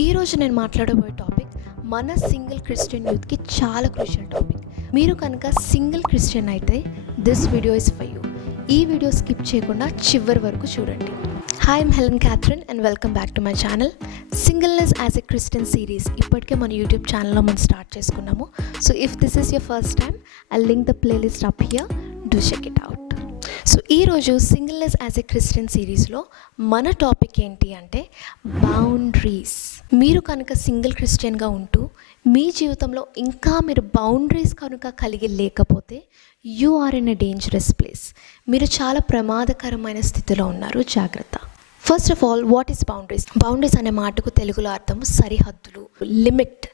ఈరోజు నేను మాట్లాడబోయే టాపిక్ మన సింగిల్ క్రిస్టియన్ యూత్కి చాలా క్రూషియల్ టాపిక్. మీరు కనుక సింగిల్ క్రిస్టియన్ అయితే this video is for you. ఈ వీడియో స్కిప్ చేయకుండా చివరి వరకు చూడండి. Hi, I'm Helen Catherine and welcome back to my channel singleness as a Christian series. ఇప్పటికే మన యూట్యూబ్ ఛానల్లో మనం స్టార్ట్ చేసుకున్నాము. So if this is your first time, I link the playlist up here, do check it out. So ఈరోజు సింగిల్నెస్ as a Christian సిరీస్లో మన topic ఏంటి అంటే బౌండరీస్. మీరు కనుక సింగిల్ క్రిస్టియన్గా ఉంటూ మీ జీవితంలో ఇంకా మీరు బౌండరీస్ కనుక కలిగి లేకపోతే you are in a dangerous place. మీరు చాలా ప్రమాదకరమైన స్థితిలో ఉన్నారు. జాగ్రత్త. First of all, what is boundaries? Boundaries అనే మాటకు తెలుగులో అర్థం సరిహద్దులు, లిమిట్,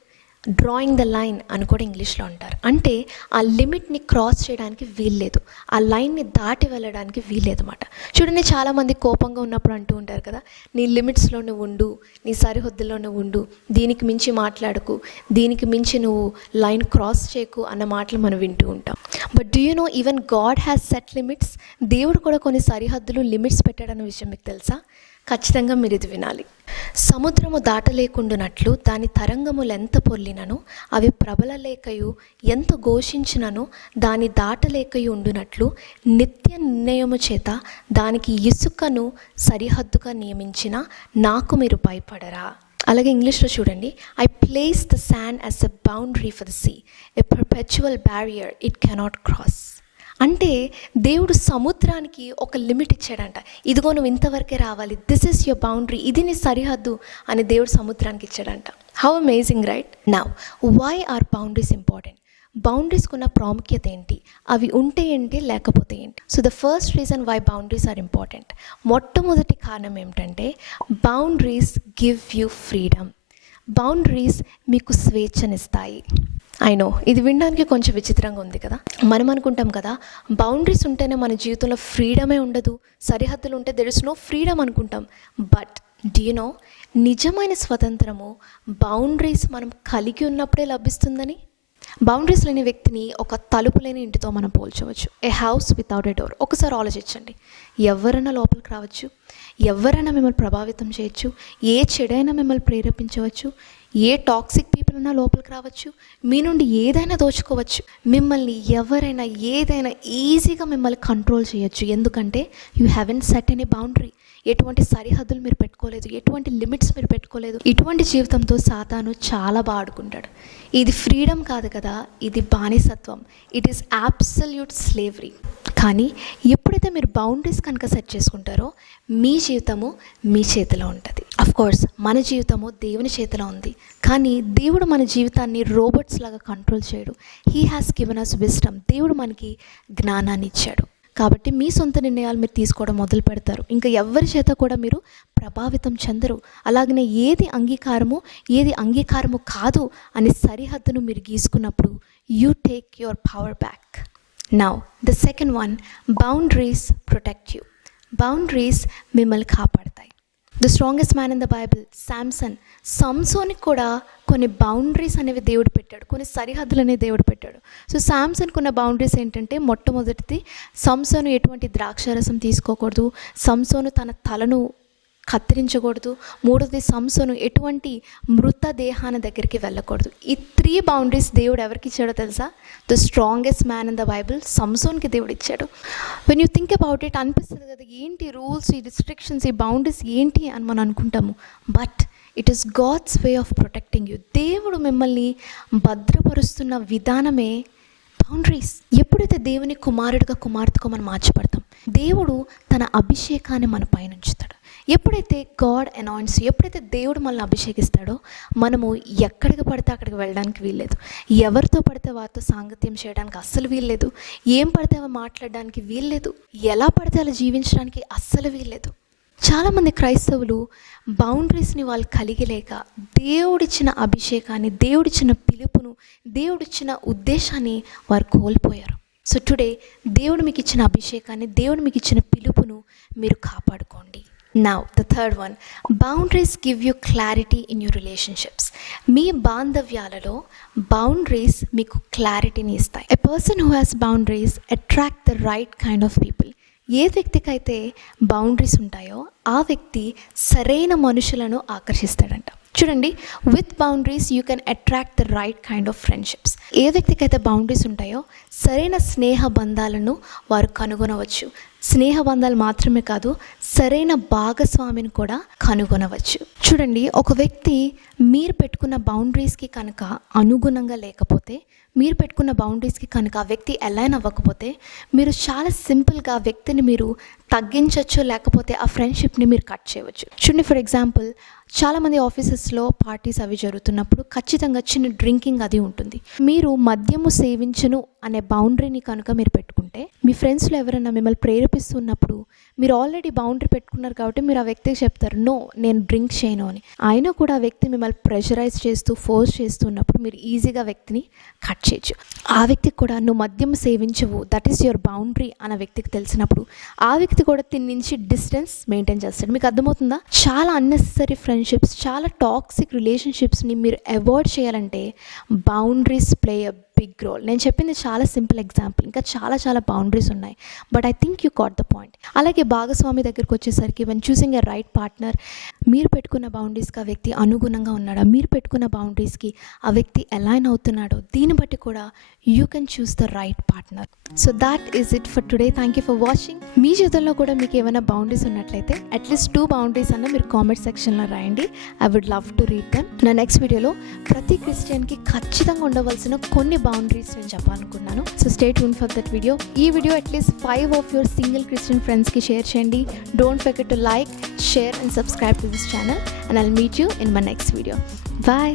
డ్రాయింగ్ ద లైన్ అని కూడా ఇంగ్లీష్లో అంటారు. అంటే ఆ లిమిట్ని క్రాస్ చేయడానికి వీల్లేదు, ఆ లైన్ని దాటి వెళ్ళడానికి వీల్లేదు అన్నమాట. చూడండి, చాలామంది కోపంగా ఉన్నప్పుడు అంటూ ఉంటారు కదా, నీ లిమిట్స్లో నువ్వు ఉండు, నీ సరిహద్దుల్లో నువ్వు ఉండు, దీనికి మించి మాట్లాడకు, దీనికి మించి నువ్వు లైన్ క్రాస్ చేయకు అన్న మాటలు మనం వింటూ ఉంటాం. But do you know, even God has set limits. దేవుడు కూడా కొన్ని సరిహద్దులు, లిమిట్స్ పెట్టాడన్న విషయం మీకు తెలుసా? ఖచ్చితంగా మీరు ఇది వినాలి. సముద్రము దాటలేకుండునట్లు దాని తరంగములు ఎంత పొర్లినను అవి ప్రబలలేకయు ఎంత ఘోషించినను దాని దాటలేకయు ఉండునట్లు నిత్య నిర్ణయము చేత దానికి ఇసుకను సరిహద్దుగా నియమించిన నాకు మీరు భయపడరా? అలాగే ఇంగ్లీష్లో చూడండి, I place the sand as a boundary for the sea, a perpetual barrier it cannot cross. అంటే దేవుడు సముద్రానికి ఒక లిమిట్ ఇచ్చాడంట. ఇదిగో నువ్వు ఇంతవరకే రావాలి, దిస్ ఈస్ యువర్ బౌండరీ, ఇది నీ సరిహద్దు అని దేవుడు సముద్రానికి ఇచ్చాడంట. How amazing, right? Now why are boundaries important? బౌండరీస్కి ఉన్న ప్రాముఖ్యత ఏంటి? అవి ఉంటే ఏంటి, లేకపోతే ఏంటి? So the first reason why boundaries are important, మొట్టమొదటి కారణం ఏమిటంటే boundaries give you freedom. Boundaries మీకు స్వేచ్ఛనిస్తాయి. ఐ నో, ఇది వినడానికి కొంచెం విచిత్రంగా ఉంది కదా. మనం అనుకుంటాం కదా, బౌండరీస్ ఉంటేనే మన జీవితంలో ఫ్రీడమే ఉండదు, సరిహద్దులు ఉంటే దెర్ ఇస్ నో ఫ్రీడమ్ అనుకుంటాం. బట్ డూ యు నో, నిజమైన స్వతంత్రము బౌండరీస్ మనం కలిగి ఉన్నప్పుడే లభిస్తుందని. బౌండరీస్ లేని వ్యక్తిని ఒక తలుపు లేని ఇంటితో మనం పోల్చవచ్చు. ఏ హౌస్ వితౌట్ ఎ డోర్. ఒకసారి ఆలోచించండి, ఎవరైనా లోపలికి రావచ్చు, ఎవరైనా మిమ్మల్ని ప్రభావితం చేయొచ్చు, ఏ చెడైనా మిమ్మల్ని ప్రేరేపించవచ్చు, ఏ టాక్సిక్ పీపుల్ అయినా లోపలికి రావచ్చు, మీ నుండి ఏదైనా దోచుకోవచ్చు, మిమ్మల్ని ఎవరైనా ఏదైనా ఈజీగా మిమ్మల్ని కంట్రోల్ చేయొచ్చు. ఎందుకంటే you haven't set any boundary. ఎటువంటి సరిహద్దులు మీరు పెట్టుకోలేదు, ఎటువంటి లిమిట్స్ మీరు పెట్టుకోలేదు. ఇటువంటి జీవితంతో సాతాను చాలా బాగా ఆడుకుంటాడు. ఇది ఫ్రీడమ్ కాదు కదా, ఇది బానిసత్వం. It is absolute slavery. కానీ ఎప్పుడైతే మీరు బౌండరీస్ కనుక సెట్ చేసుకుంటారో మీ జీవితము మీ చేతిలో ఉంటుంది. అఫ్కోర్స్ మన జీవితము దేవుని చేతిలో ఉంది, కానీ దేవుడు మన జీవితాన్ని రోబోట్స్ లాగా కంట్రోల్ చేయడు. He has given us wisdom. దేవుడు మనకి జ్ఞానాన్ని ఇచ్చాడు. కాబట్టి మీ సొంత నిర్ణయాలు మీరు తీసుకోవడం మొదలు పెడతారు. ఇంకా ఎవరి చేత కూడా మీరు ప్రభావితం చెందరు. అలాగనే ఏది అంగీకారము కాదు అనే సరిహద్దును మీరు గీసుకున్నప్పుడు you take your power back. Now the second one, boundaries protect you. Boundaries మిమ్మల్ని కాపాడతాయి. The strongest man in the Bible, సంసోనికి కూడా కొన్ని బౌండరీస్ అనేవి దేవుడు పెట్టాడు, కొన్ని సరిహద్దులు అనేవి దేవుడు పెట్టాడు. సో శాంసన్కు ఉన్న బౌండరీస్ ఏంటంటే, మొట్టమొదటిది, సంసోను ఎటువంటి ద్రాక్షారసం తీసుకోకూడదు, సంసోను తన తలను కత్తిరించకూడదు, మూడోది సంసోను ఎటువంటి మృతదేహాన్ని దగ్గరికి వెళ్ళకూడదు. ఈ 3 బౌండరీస్ దేవుడు ఎవరికి ఇచ్చాడో తెలుసా? The strongest man in the Bible, సంసోన్కి దేవుడు ఇచ్చాడు. When you think about it అనిపిస్తుంది కదా, ఏంటి రూల్స్, ఈ రిస్ట్రిక్షన్స్, ఈ బౌండరీస్ ఏంటి అని మనం అనుకుంటాము. But it is God's way of protecting you. దేవుడు మిమ్మల్ని భద్రపరుస్తున్న విధానమే బౌండరీస్. ఎప్పుడైతే దేవుని కుమారుడిగా, కుమార్తెగా మనం మార్చబడతాం, దేవుడు తన అభిషేకాన్ని మన పైన ఉంచుతాడు. ఎప్పుడైతే గాడ్ అనాయింట్స్, ఎప్పుడైతే దేవుడు మనల్ని అభిషేకిస్తాడో మనము ఎక్కడికి పడితే అక్కడికి వెళ్ళడానికి వీల్లేదు, ఎవరితో పడితే వారితో సాంగత్యం చేయడానికి అస్సలు వీల్లేదు, ఏం పడితే అవి మాట్లాడడానికి వీల్లేదు, ఎలా పడితే అలా జీవించడానికి అస్సలు వీల్లేదు. చాలామంది క్రైస్తవులు బౌండరీస్ని వాళ్ళు కలిగి లేక దేవుడిచ్చిన అభిషేకాన్ని, దేవుడిచ్చిన పిలుపును, దేవుడిచ్చిన ఉద్దేశాన్ని వారు కోల్పోయారు. సో టుడే దేవుడు మీకు ఇచ్చిన అభిషేకాన్ని, దేవుడు మీకు ఇచ్చిన పిలుపును మీరు కాపాడుకోండి. Now the third one, boundaries give you clarity in your relationships. మీ బాంధవ్యాలలో బౌండరీస్ మీకు క్లారిటీని ఇస్తాయి. A person who has boundaries attract the right kind of people. ఏ వ్యక్తికైతే బౌండరీస్ ఉంటాయో ఆ వ్యక్తి సరైన మనుషులను ఆకర్షిస్తాడంట. చూడండి, with boundaries you can attract the right kind of friendships. ఏ వ్యక్తికి అయితే బౌండరీస్ ఉంటాయో సరైన స్నేహ బంధాలను వారు కనుగొనవచ్చు. స్నేహ బంధాలు మాత్రమే కాదు, సరైన భాగస్వామిని కూడా కనుగొనవచ్చు. చూడండి, ఒక వ్యక్తి మీరు పెట్టుకున్న బౌండరీస్కి కనుక అనుగుణంగా లేకపోతే, మీరు పెట్టుకున్న బౌండరీస్కి కనుక ఆ వ్యక్తి అలైన్ అవ్వకపోతే, మీరు చాలా సింపుల్గా ఆ వ్యక్తిని మీరు తగ్గించవచ్చు, లేకపోతే ఆ ఫ్రెండ్షిప్ని మీరు కట్ చేయవచ్చు. చూడండి, ఫర్ ఎగ్జాంపుల్, చాలామంది ఆఫీసెస్లో పార్టీస్ అవి జరుగుతున్నప్పుడు ఖచ్చితంగా చిన్న డ్రింకింగ్ అది ఉంటుంది. మీరు మద్యము సేవించను అనే బౌండరీని కనుక మీరు పెట్టుకుంటే, మీ ఫ్రెండ్స్లో ఎవరైనా మిమ్మల్ని ప్రేరేపిస్తున్నప్పుడు మీరు ఆల్రెడీ బౌండరీ పెట్టుకున్నారు కాబట్టి మీరు ఆ వ్యక్తికి చెప్తారు, నో నేను డ్రింక్ చేయను అని. అయినా కూడా ఆ వ్యక్తి మిమ్మల్ని ప్రెషరైజ్ చేస్తూ ఫోర్స్ చేస్తున్నప్పుడు మీరు ఈజీగా వ్యక్తిని కట్ చేయొచ్చు. ఆ వ్యక్తికి కూడా నువ్వు మద్యం సేవించవు, దట్ ఈస్ యువర్ బౌండరీ అన్న వ్యక్తికి తెలిసినప్పుడు ఆ వ్యక్తి కూడా దీని నుంచి డిస్టెన్స్ మెయింటైన్ చేస్తాడు. మీకు అర్థమవుతుందా? చాలా అన్నెసెసరీ ఫ్రెండ్షిప్స్, చాలా టాక్సిక్ రిలేషన్షిప్స్ని మీరు అవాయిడ్ చేయాలంటే boundaries play a big role. నేను చెప్పింది చాలా సింపుల్ ఎగ్జాంపుల్, ఇంకా చాలా బౌండరీస్ ఉన్నాయి, but I think you got the point. అలాగే భాగస్వామి దగ్గరికి వచ్చేసరికి when choosing a right partner, మీరు పెట్టుకున్న బౌండరీస్కి ఆ వ్యక్తి అనుగుణంగా ఉన్నాడా, మీరు పెట్టుకున్న బౌండరీస్కి ఆ వ్యక్తి అలైన్ అవుతున్నాడో, దీన్ని బట్టి కూడా you can choose the right partner. So that is it for today. Thank you for watching. మీ జీవితంలో కూడా మీకు ఏమైనా బౌండరీస్ ఉన్నట్లయితే అట్లీస్ట్ 2 బౌండరీస్ అన్న మీరు కామెంట్ సెక్షన్లో రాయండి. I would love to read them. నా నెక్స్ట్ వీడియోలో ప్రతి క్రిస్టియన్కి ఖచ్చితంగా ఉండవలసిన కొన్ని బౌండరీస్ నేను చెప్పాలనుకున్నాను. So stay tune for that video. ఈ video at least 5 of your single Christian ఫ్రెండ్స్కి షేర్ చేయండి. Don't forget to like, share and subscribe to this channel, and I'll meet you in my next video. Bye.